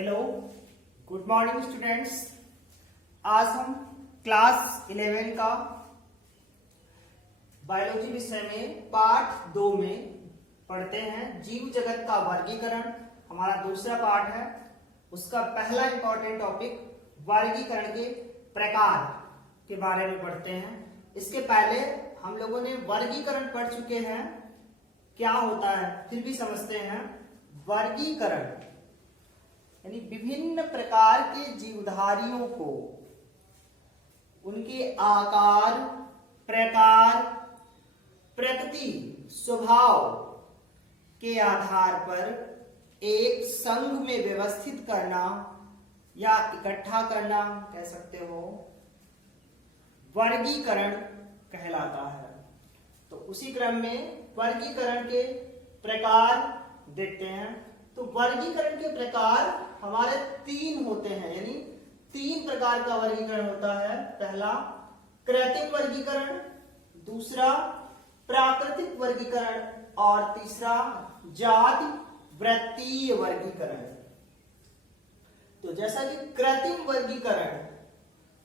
Hello, good morning students. आज हम class 11 का बायोलॉजी विषय में पार्ट 2 में पढ़ते हैं। जीव जगत का वर्गीकरण हमारा दूसरा पार्ट है। उसका पहला इंपॉर्टेंट टॉपिक वर्गीकरण के प्रकार के बारे में पढ़ते हैं। इसके पहले हम लोगों ने वर्गीकरण पढ़ चुके हैं, क्या होता है फिर भी समझते हैं। वर्गीकरण यानी विभिन्न प्रकार के जीवधारियों को उनके आकार, प्रकार, प्रकृति, स्वभाव के आधार पर एक संघ में व्यवस्थित करना या इकट्ठा करना कह सकते हो, वर्गीकरण कहलाता है। तो उसी क्रम में वर्गीकरण के प्रकार देखते हैं। तो वर्गीकरण के प्रकार हमारे 3 होते हैं, यानी 3 प्रकार का वर्गीकरण होता है। पहला कृत्रिम वर्गीकरण, दूसरा प्राकृतिक वर्गीकरण और तीसरा जाति वृत्तीय वर्गीकरण। तो जैसा कि कृत्रिम वर्गीकरण,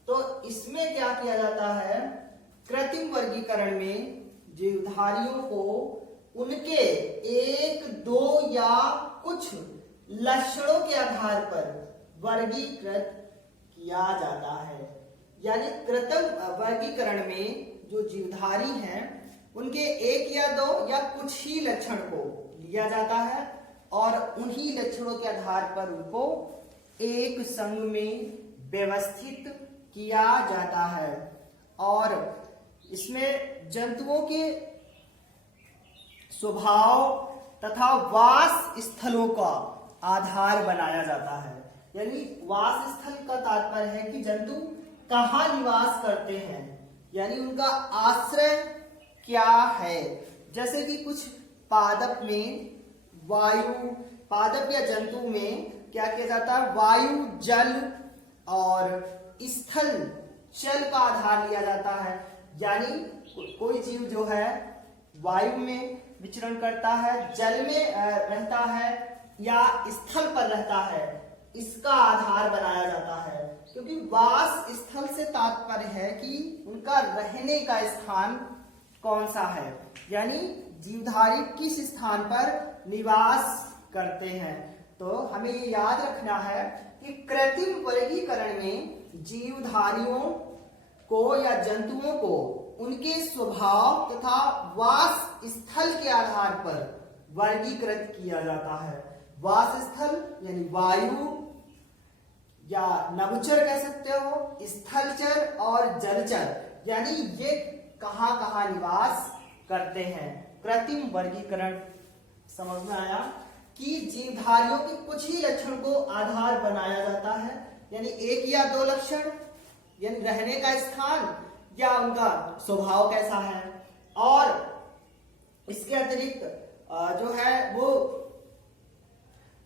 तो इसमें क्या किया जाता है, कृत्रिम वर्गीकरण में जीवधारियों को उनके 1, 2 या कुछ लक्षणों के आधार पर वर्गीकृत किया जाता है। यानी कृत्रिम वर्गीकरण में जो जीवधारी हैं उनके 1 या 2 या कुछ ही लक्षण को लिया जाता है और उन्हीं लक्षणों के आधार पर उनको एक संघ में व्यवस्थित किया जाता है। और इसमें जंतुओं के स्वभाव तथा वास स्थलों का आधार बनाया जाता है। यानी वास स्थल का तात्पर्य है कि जंतु कहाँ निवास करते हैं, यानी उनका आश्रय क्या है। जैसे कि कुछ पादप में पादप या जंतु में क्या किया जाता है, वायु, जल और स्थल, जल का आधार लिया जाता है। यानी कोई जीव जो है वायु में विचरण करता है, जल में रहता है या स्थल पर रहता है, इसका आधार बनाया जाता है। क्योंकि वास स्थल से तात्पर्य है कि उनका रहने का स्थान कौन सा है, यानी जीवधारी किस स्थान पर निवास करते हैं। तो हमें ये याद रखना है कि कृत्रिम वर्गीकरण में जीवधारियों को या जंतुओं को उनके स्वभाव तथा वास स्थल के आधार पर वर्गीकृत किया जाता है। वास स्थल यानी वायु या नभचर कह सकते हो, स्थलचर और जलचर, यानी ये कहां कहां निवास करते हैं। कृत्रिम वर्गीकरण समझ में आया कि जीवधारियों के कुछ ही लक्षण को आधार बनाया जाता है, यानी 1 या 2 लक्षण, यानी रहने का स्थान या उनका स्वभाव कैसा है, और इसके अतिरिक्त जो है वो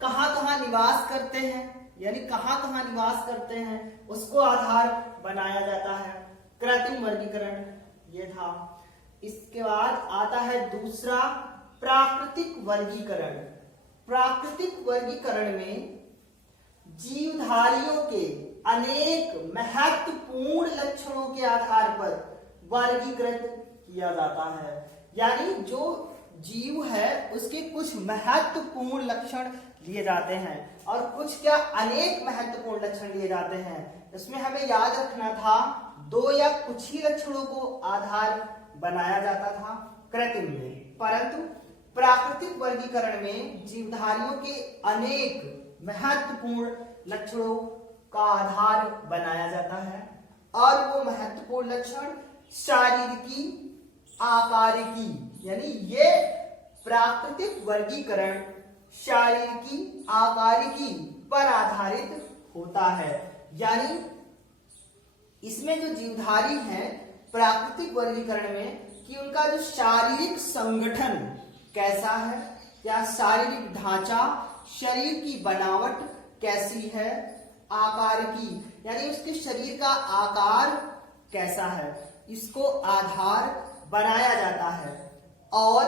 कहां कहां निवास करते हैं, यानी कहां कहां निवास करते हैं उसको आधार बनाया जाता है। कृत्रिम वर्गीकरण ये था। इसके बाद आता है दूसरा प्राकृतिक वर्गीकरण। प्राकृतिक वर्गीकरण में जीवधारियों के अनेक महत्वपूर्ण लक्षणों के आधार पर वर्गीकृत किया जाता है। यानी जो जीव है उसके कुछ महत्वपूर्ण लक्षण लिए जाते हैं और कुछ क्या अनेक महत्वपूर्ण लक्षण लिए जाते हैं। इसमें हमें याद रखना था 2 या कुछ ही लक्षणों को आधार बनाया जाता था कृत्रिम में, परंतु प्राकृतिक वर्गीकरण में जीवधारियों के अनेक महत्वपूर्ण लक्षणों का आधार बनाया जाता है। और वो महत्वपूर्ण लक्षण शारीरिकी, आकारिकी, यानी ये प्राकृतिक वर्गीकरण शारीरिकी, आकारिकी पर आधारित होता है। यानी इसमें जो जीवधारी हैं प्राकृतिक वर्गीकरण में कि उनका जो शारीरिक संगठन कैसा है, या शारीरिक ढांचा, शरीर की बनावट कैसी है, आकार की यानी उसके शरीर का आकार कैसा है, इसको आधार बनाया जाता है। और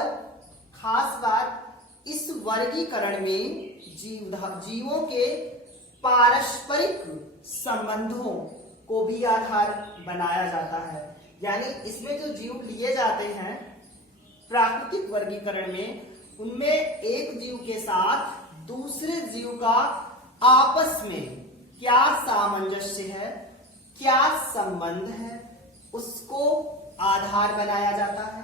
खास बात इस वर्गीकरण में जीवों के पारस्परिक संबंधों को भी आधार बनाया जाता है। यानी इसमें जो जीव लिए जाते हैं प्राकृतिक वर्गीकरण में, उनमें एक जीव के साथ दूसरे जीव का आपस में क्या सामंजस्य है, क्या संबंध है, उसको आधार बनाया जाता है,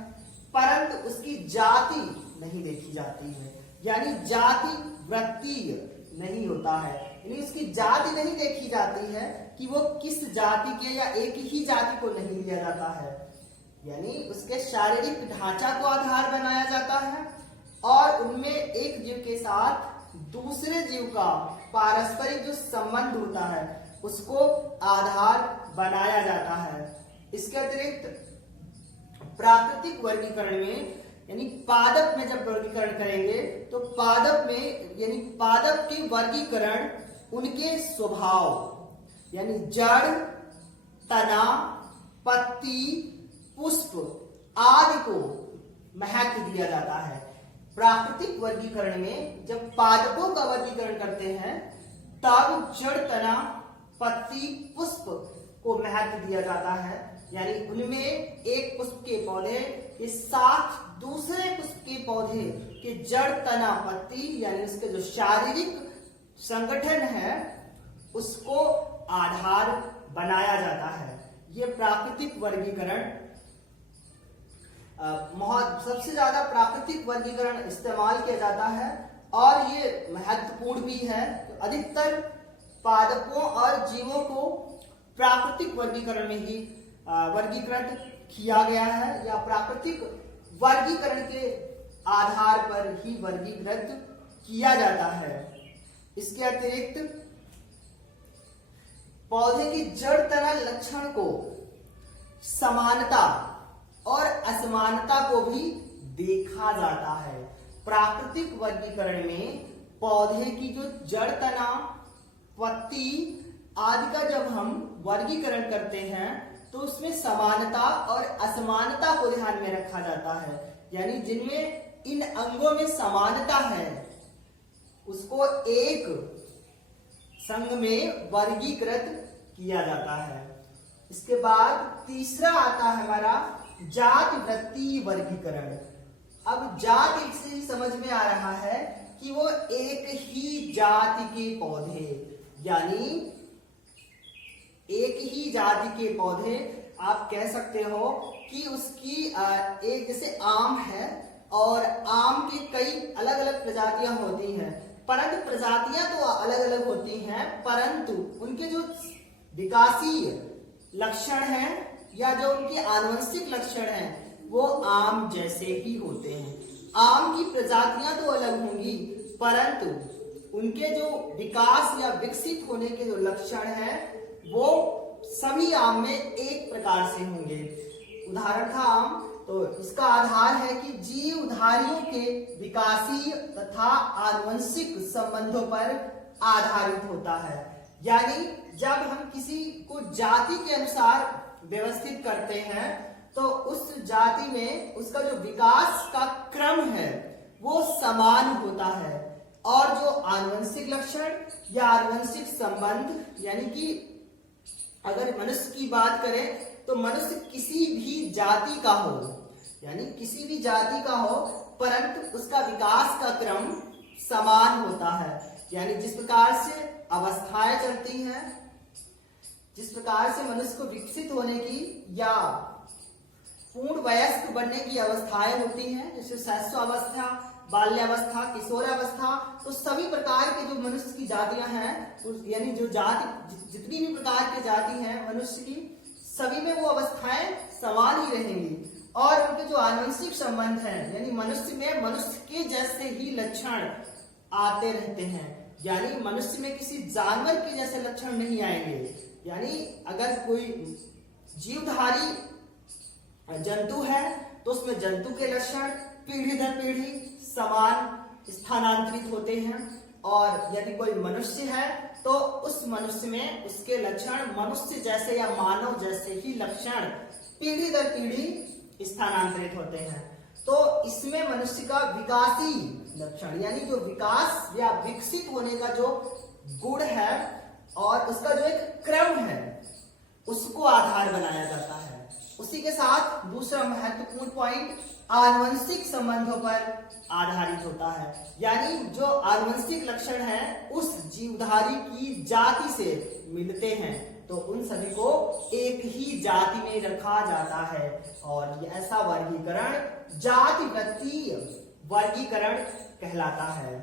परंतु उसकी जाति नहीं देखी जाती है। यानी जाति वृत्तीय नहीं होता है, यानी उसकी जाति नहीं देखी जाती है कि वो किस जाति के या एक ही जाति को नहीं लिया जाता है। यानी उसके शारीरिक ढांचा को आधार बनाया जाता है और उनमें एक जीव के साथ दूसरे जीव का पारस्परिक जो संबंध होता है उसको आधार बनाया जाता है। इसके अतिरिक्त प्राकृतिक वर्गीकरण में यानी पादप में जब वर्गीकरण करेंगे तो पादप में यानी पादप के वर्गीकरण उनके स्वभाव यानी जड़, तना, पत्ती, पुष्प आदि को महत्व दिया जाता है। प्राकृतिक वर्गीकरण में जब पादपों का वर्गीकरण करते हैं तब जड़, तना, पत्ती, पुष्प को महत्व दिया जाता है। यानी उनमें एक पुष्प के पौधे के साथ दूसरे पुष्प के पौधे के जड़, तना, पत्ती यानी उसके जो शारीरिक संगठन है उसको आधार बनाया जाता है। ये प्राकृतिक वर्गीकरण सबसे ज्यादा प्राकृतिक वर्गीकरण इस्तेमाल किया जाता है और ये महत्वपूर्ण भी है। तो अधिकतर पादपों और जीवों को प्राकृतिक वर्गीकरण में ही वर्गीकृत किया गया है या प्राकृतिक वर्गीकरण के आधार पर ही वर्गीकृत किया जाता है। इसके अतिरिक्त पौधे की जड़, तना लक्षण को समानता और असमानता को भी देखा जाता है। प्राकृतिक वर्गीकरण में पौधे की जो जड़, तना, पत्ती आदि का जब हम वर्गीकरण करते हैं तो उसमें समानता और असमानता को ध्यान में रखा जाता है। यानी जिनमें इन अंगों में समानता है उसको एक संघ में वर्गीकृत किया जाता है। इसके बाद तीसरा आता है हमारा जाति वृत्तीय वर्गीकरण। अब जाति से ही समझ में आ रहा है कि वो एक ही जाति के पौधे यानी एक ही जाति के पौधे आप कह सकते हो कि उसकी एक जैसे आम है और आम की कई अलग अलग प्रजातियां होती हैं, परंतु प्रजातियां तो अलग अलग होती हैं परंतु उनके जो विकासीय लक्षण हैं या जो उनके आनुवंशिक लक्षण हैं वो आम जैसे ही होते हैं। आम की प्रजातियां तो अलग होंगी परंतु उनके जो विकास या विकसित होने के जो लक्षण हैं वो सभी आम में एक प्रकार से होंगे। उदाहरण था आम, तो इसका आधार है कि जीवधारियों के विकासीय तथा आनुवंशिक संबंधों पर आधारित होता है। यानी जब हम किसी को जाति के अनुसार व्यवस्थित करते हैं तो उस जाति में उसका जो विकास का क्रम है वो समान होता है और जो आनुवंशिक लक्षण या आनुवंशिक संबंध यानी कि अगर मनुष्य की बात करें तो मनुष्य किसी भी जाति का हो यानी किसी भी जाति का हो परंतु उसका विकास का क्रम समान होता है। यानी जिस प्रकार से अवस्थाएं चलती हैं, जिस प्रकार से मनुष्य को विकसित होने की या पूर्ण वयस्क बनने की अवस्थाएं होती हैं, जैसे शैशवावस्था, बाल्यावस्था, किशोरावस्था, तो सभी प्रकार के जो मनुष्य की जातियां हैं यानी जो जाति जितनी भी प्रकार की जाति हैं मनुष्य की सभी में वो अवस्थाएं समान ही रहेंगी और उनके जो आनुवंशिक संबंध हैं यानी मनुष्य में मनुष्य के जैसे ही लक्षण आते रहते हैं। यानी मनुष्य में किसी जानवर के जैसे लक्षण नहीं आएंगे। यानी अगर कोई जीवधारी जंतु है तो उसमें जंतु के लक्षण पीढ़ी दर पीढ़ी समान स्थानांतरित होते हैं और यदि कोई मनुष्य है तो उस मनुष्य में उसके लक्षण मनुष्य जैसे या मानव जैसे ही लक्षण पीढ़ी दर पीढ़ी स्थानांतरित होते हैं। तो इसमें मनुष्य का विकासी लक्षण यानी जो विकास या विकसित होने का जो गुण है और उसका जो एक क्रम है उसको आधार बनाया जाता है। उसी के साथ दूसरा महत्वपूर्ण पॉइंट आनुवंशिक संबंधों पर आधारित होता है, यानी जो आनुवंशिक लक्षण है उस जीवधारी की जाति से मिलते हैं तो उन सभी को एक ही जाति में रखा जाता है और ऐसा वर्गीकरण जातिवृत्तीय वर्गीकरण कहलाता है।